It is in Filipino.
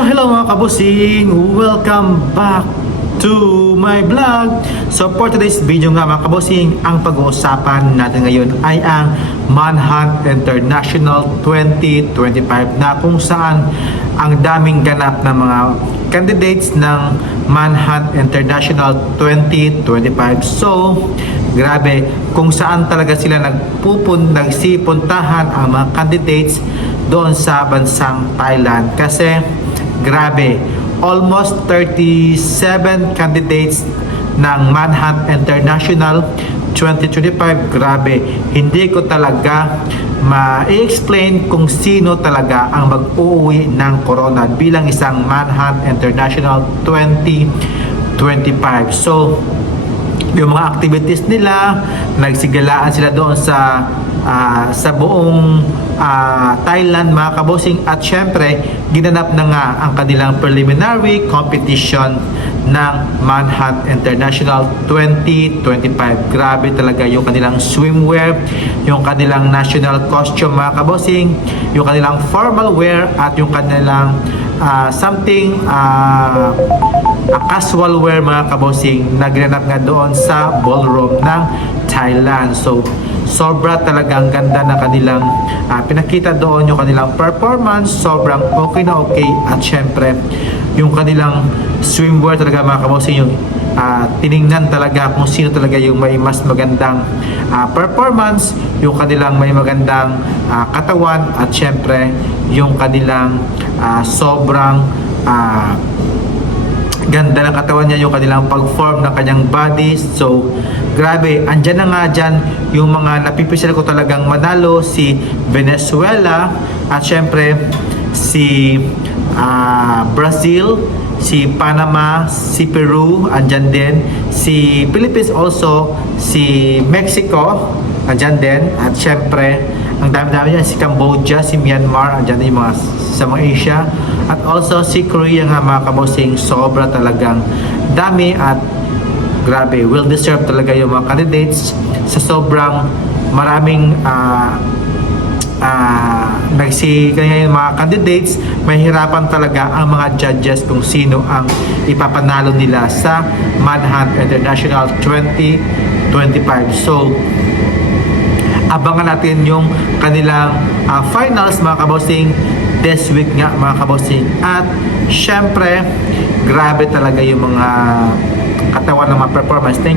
So hello mga kabusing! Welcome back to my vlog! So for today's video nga mga kabusing, ang pag-uusapan natin ngayon ay ang Manhunt International 2025 na kung saan ang daming ganap ng mga candidates ng Manhunt International 2025. So, grabe, kung saan talaga sila nagsipuntahan ang mga candidates doon sa bansang Thailand. Kasi, grabe, almost 37 candidates ng Manhunt International 2025. Grabe, hindi ko talaga ma-explain kung sino talaga ang mag-uuwi ng corona bilang isang Manhunt International 2025. So, yung mga activities nila, nagsigalaan sila doon sa buong Thailand mga kabosing, at syempre ginanap na nga ang kanilang preliminary competition ng Manhunt International 2025. Grabe talaga yung kanilang swimwear, yung kanilang national costume mga kabosing, yung kanilang formal wear at yung kanilang casual wear mga kabosing na ginanap nga doon sa ballroom ng Thailand. So sobra talagang ganda na kanilang pinakita doon, yung kanilang performance, sobrang okay na okay. At syempre yung kanilang swimwear talaga mga kabosing, yung tiningnan talaga kung sino talaga yung may mas magandang performance, yung kanilang may magandang katawan, at syempre yung kanilang sobrang ganda ng katawan niya, yung kanilang pag-form ng kanyang body. So, grabe, andyan na nga dyan yung mga napipisil ko talagang manalo, si Venezuela, at syempre si Brazil, si Panama, si Peru, andyan din, si Philippines also, si Mexico, andyan din, at syempre ang dami-dami yan, si Cambodia, si Myanmar, andyan din yung mga sa mga Asia, at also si Korea nga mga kabosing. Sobra talagang dami at grabe, well deserved talaga yung mga candidates sa sobrang maraming kaya yung mga candidates, mahirapan talaga ang mga judges kung sino ang ipapanalo nila sa Manhunt International 2025. So abangan natin yung kanilang finals mga kabosing this week nga mga kabosing. At syempre grabe talaga yung mga katawan ng mga performance. Thank you.